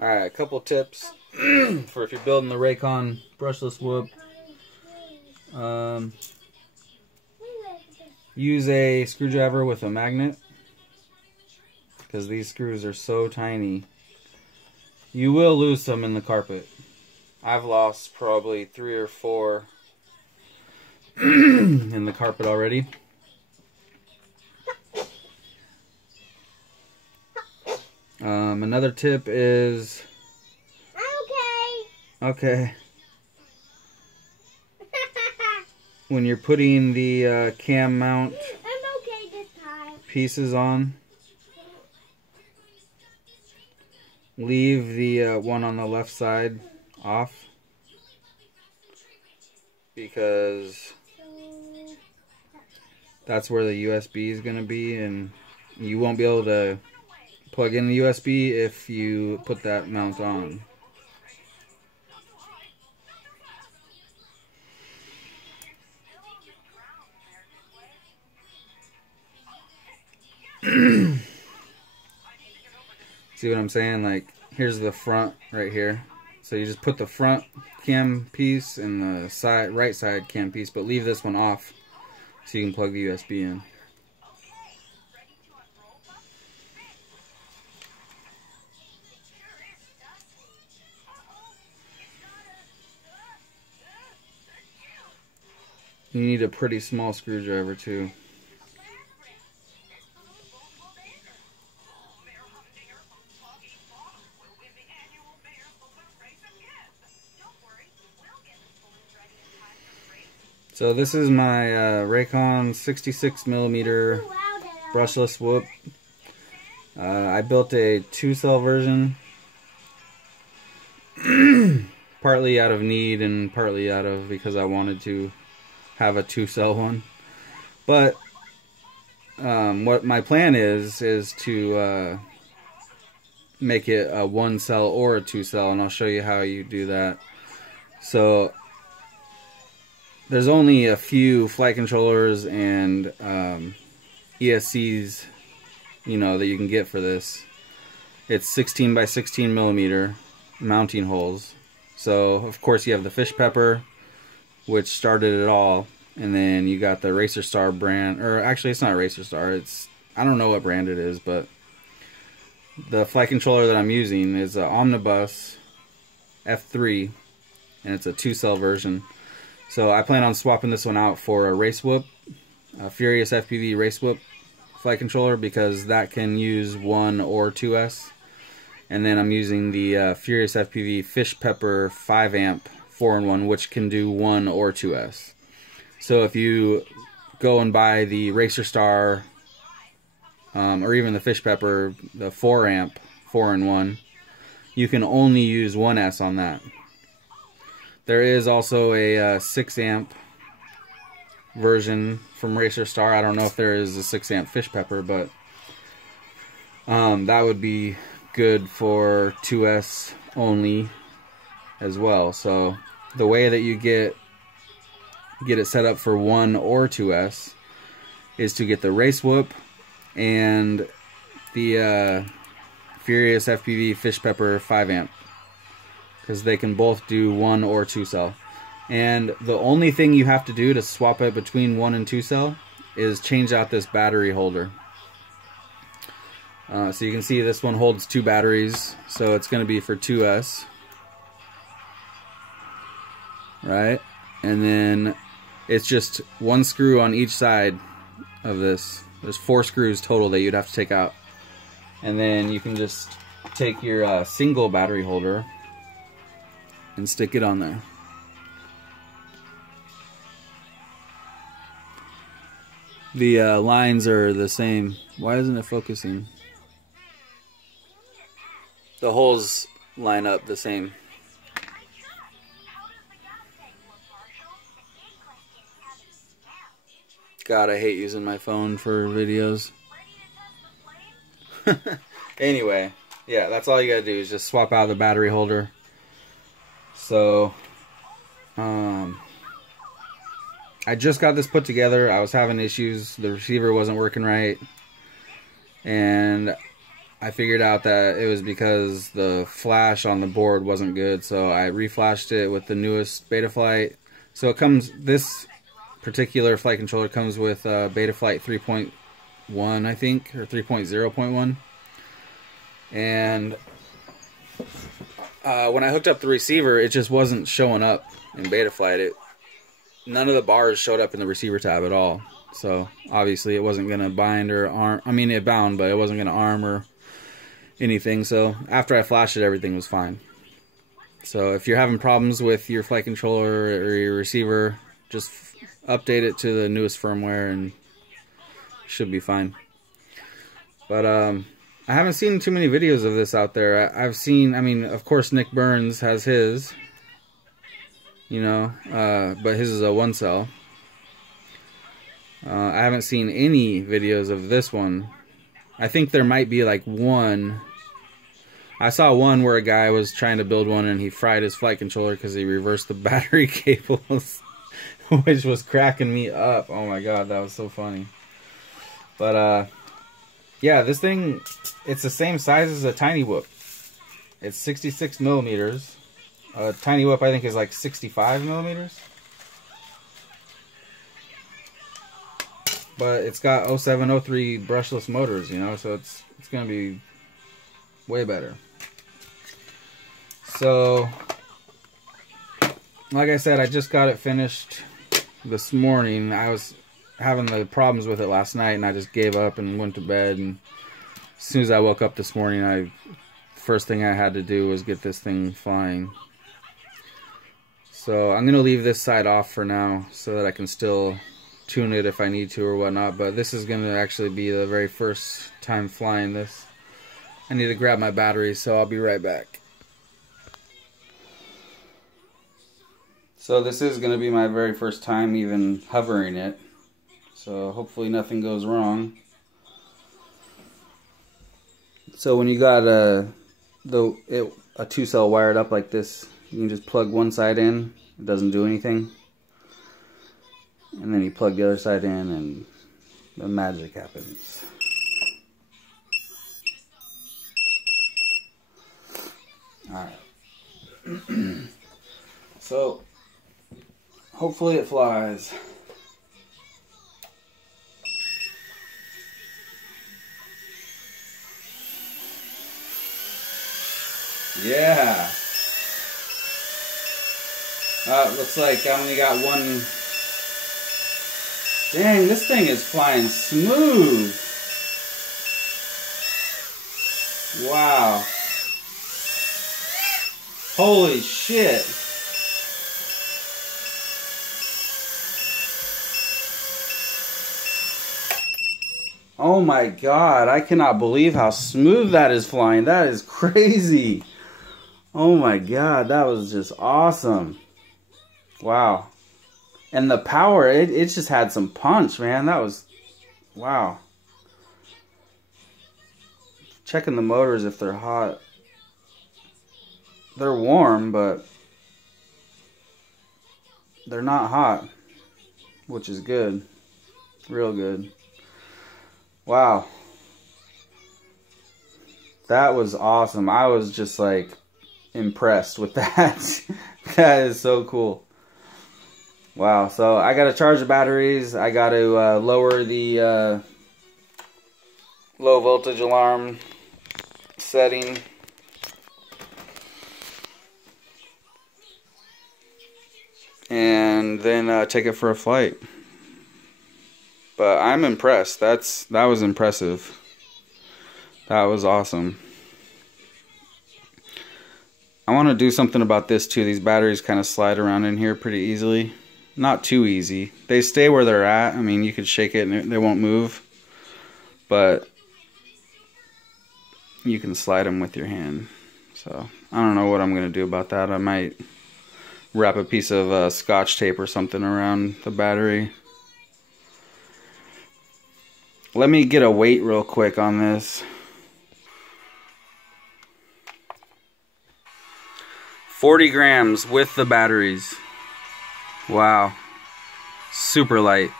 Alright, a couple tips for if you're building the Rakon brushless whoop. Use a screwdriver with a magnet, because these screws are so tiny. You will lose some in the carpet. I've lost probably 3 or 4 in the carpet already. Another tip is... Okay. When you're putting the cam mount pieces on, leave the one on the left side off, because that's where the USB is going to be, and you won't be able to plug in the USB if you put that mount on. See what I'm saying? Like, here's the front right here. So you just put the front cam piece and the side, right side cam piece, but leave this one off so you can plug the USB in. You need a pretty small screwdriver too. So this is my Rakon 66mm brushless whoop. I built a 2-cell version, partly out of need and partly out of because I wanted to have a 2-cell one. But what my plan is to make it a 1-cell or a 2-cell, and I'll show you how you do that. So there's only a few flight controllers and ESCs, you know, that you can get for this. It's 16 by 16 millimeter mounting holes. So of course you have the fish pepper, which started it all, and then you got the Racer Star brand, or actually it's not Racer Star, it's, I don't know what brand it is, but the flight controller that I'm using is an Omnibus F3, and it's a 2-cell version. So I plan on swapping this one out for a race whoop, a Furious FPV race whoop flight controller, because that can use 1 or 2S. And then I'm using the Furious FPV Fish Pepper 5 amp 4-in-1, which can do 1 or 2S. So if you go and buy the Racer Star or even the Fish Pepper, the 4 amp 4-in-1, you can only use 1S on that. There is also a 6 amp version from Racer Star. I don't know if there is a 6 amp Fish Pepper, but that would be good for 2S only as well. So the way that you get it set up for 1 or 2S is to get the race whoop and the Furious FPV Fish Pepper 5 amp, because they can both do 1 or 2-cell. And the only thing you have to do to swap it between 1 and 2-cell is change out this battery holder. So you can see this one holds 2 batteries, so it's going to be for 2S. Right? And then it's just 1 screw on each side of this. There's 4 screws total that you'd have to take out. And then you can just take your single battery holder and stick it on there. The lines are the same. Why isn't it focusing? The holes line up the same. God, I hate using my phone for videos. Anyway, yeah, that's all you gotta do is just swap out the battery holder. So, I just got this put together. I was having issues. The receiver wasn't working right. And I figured out that it was because the flash on the board wasn't good, so I reflashed it with the newest Betaflight. So it comes, this particular flight controller comes with Betaflight 3.1, I think, or 3.0.1. And when I hooked up the receiver, it just wasn't showing up in Betaflight. None of the bars showed up in the receiver tab at all. So obviously it wasn't going to bind or arm. I mean, it bound, but it wasn't going to arm or anything. So after I flashed it, everything was fine. So if you're having problems with your flight controller or your receiver, just update it to the newest firmware and it should be fine. But I haven't seen too many videos of this out there. I've seen, I mean, of course Nick Burns has his, you know, but his is a 1-cell. I haven't seen any videos of this one. I think there might be like one. I saw one where a guy was trying to build one and he fried his flight controller because he reversed the battery cables, which was cracking me up. Oh my god, that was so funny. But yeah, this thing, it's the same size as a Tiny Whoop. It's 66 millimeters. A Tiny Whoop I think is like 65 millimeters. But it's got 0703 brushless motors, you know, so it's going to be way better. So, like I said, I just got it finished this morning. I was having the problems with it last night, and I just gave up and went to bed. And as soon as I woke up this morning, first thing I had to do was get this thing flying. So I'm going to leave this side off for now so that I can still tune it if I need to or whatnot, but this is going to actually be the very first time flying this. I need to grab my batteries, so I'll be right back. So this is going to be my very first time even hovering it, so hopefully nothing goes wrong. So when you got a 2-cell wired up like this, you can just plug one side in, it doesn't do anything. And then you plug the other side in and the magic happens. Alright. So, hopefully it flies. Yeah. Looks like I only got one. Dang, this thing is flying smooth. Wow. Holy shit. Oh my god, I cannot believe how smooth that is flying. That is crazy. Oh my god, that was just awesome. Wow. And the power, it just had some punch, man. That was, wow. Checking the motors if they're hot. They're warm, but they're not hot, which is good. Real good. Wow. That was awesome. I was just like impressed with that. That is so cool. Wow, so I gotta charge the batteries. I gotta lower the low voltage alarm setting. And then take it for a flight. But I'm impressed. That was impressive. That was awesome. I want to do something about this too. These batteries kind of slide around in here pretty easily. Not too easy. They stay where they're at. I mean, you could shake it and they won't move. But you can slide them with your hand. So, I don't know what I'm going to do about that. I might wrap a piece of scotch tape or something around the battery. Let me get a weight real quick on this. 40 grams with the batteries. Wow. Super light.